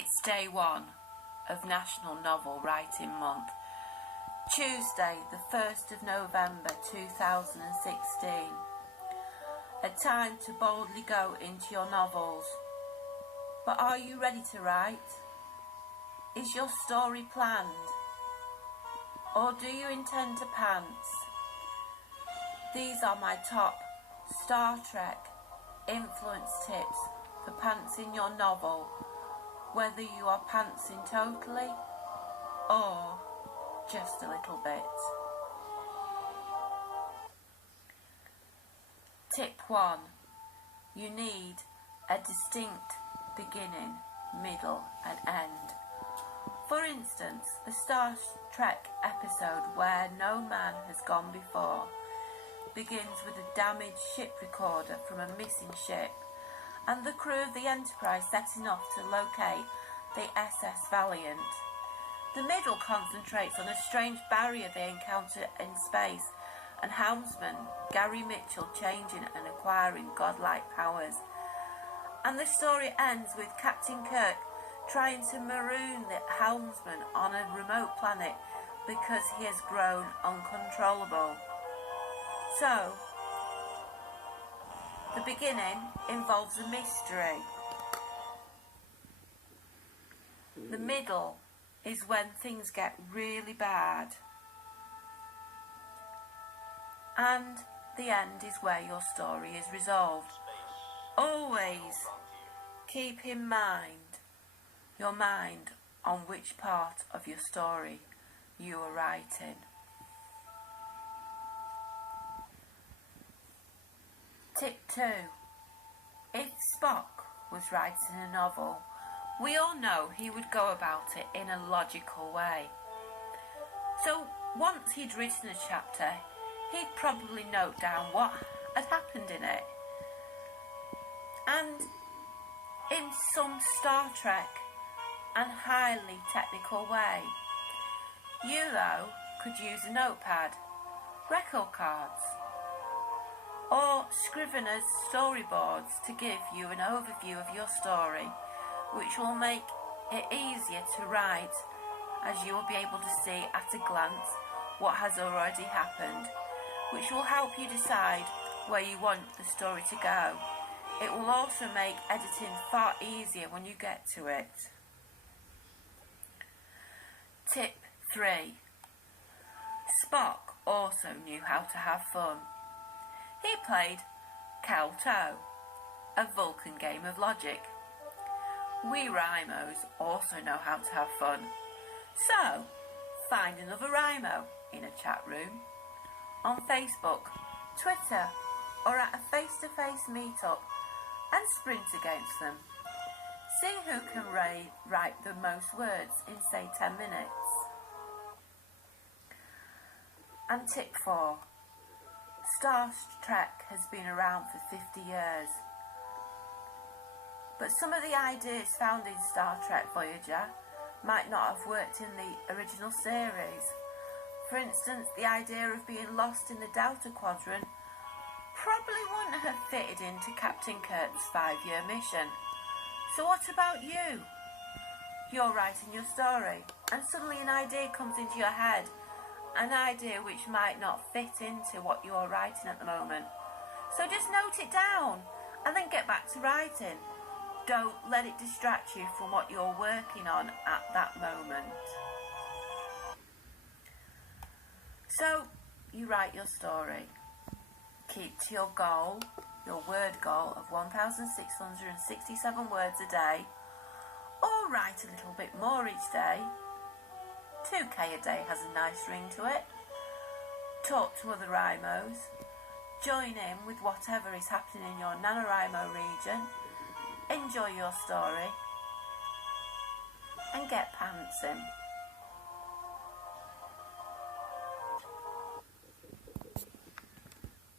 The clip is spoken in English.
It's day 1 of National Novel Writing Month. Tuesday, the 1st of November 2016. A time to boldly go into your novels. But are you ready to write? Is your story planned? Or do you intend to pants? These are my top Star Trek influence tips for pantsing your novel, whether you are pantsing totally or just a little bit. Tip 1. You need a distinct beginning, middle and end. For instance, the Star Trek episode Where No Man Has Gone Before begins with a damaged ship recorder from a missing ship and the crew of the Enterprise setting off to locate the SS Valiant. The middle concentrates on a strange barrier they encounter in space and helmsman Gary Mitchell changing and acquiring godlike powers. And the story ends with Captain Kirk trying to maroon the helmsman on a remote planet because he has grown uncontrollable. So, the beginning involves a mystery. The middle is when things get really bad. And the end is where your story is resolved. Always keep in your mind on which part of your story you are writing. Tip 2. If Spock was writing a novel, we all know he would go about it in a logical way. So once he'd written a chapter, he'd probably note down what had happened in it. And in some Star Trek and highly technical way, you though could use a notepad, record cards, or Scrivener's storyboards to give you an overview of your story, which will make it easier to write, as you will be able to see at a glance what has already happened, which will help you decide where you want the story to go. It will also make editing far easier when you get to it. Tip 3. Spock also knew how to have fun. He played Kel-To, a Vulcan game of logic. We Rhymos also know how to have fun. So, find another Rhymo in a chat room, on Facebook, Twitter, or at a face-to-face meetup and sprint against them. See who can write the most words in, say, 10 minutes. And tip 4. Star Trek has been around for 50 years. But some of the ideas found in Star Trek Voyager might not have worked in the original series. For instance, the idea of being lost in the Delta Quadrant probably wouldn't have fitted into Captain Kirk's 5-year mission. So what about you? You're writing your story and suddenly an idea comes into your head, an idea which might not fit into what you're writing at the moment. So just note it down and then get back to writing. Don't let it distract you from what you're working on at that moment. So, you write your story. Keep to your goal, your word goal of 1,667 words a day, or write a little bit more each day. 2k a day has a nice ring to it. Talk to other Rhymos. Join in with whatever is happening in your NaNoWriMo region. Enjoy your story and get pantsing.